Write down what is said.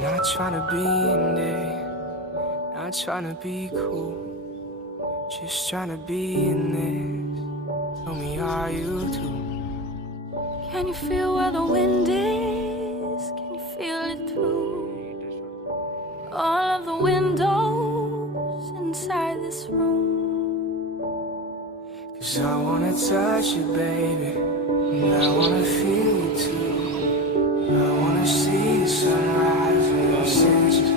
Not trying to be in there, not trying to be cool, just trying to be in this. Tell me, are you too? Can you feel where the wind is? Can you feel it through all of the windows inside this room? 'Cause I wanna touch you, baby, and I wanna feel you too. I wanna see the sunrise in your senses.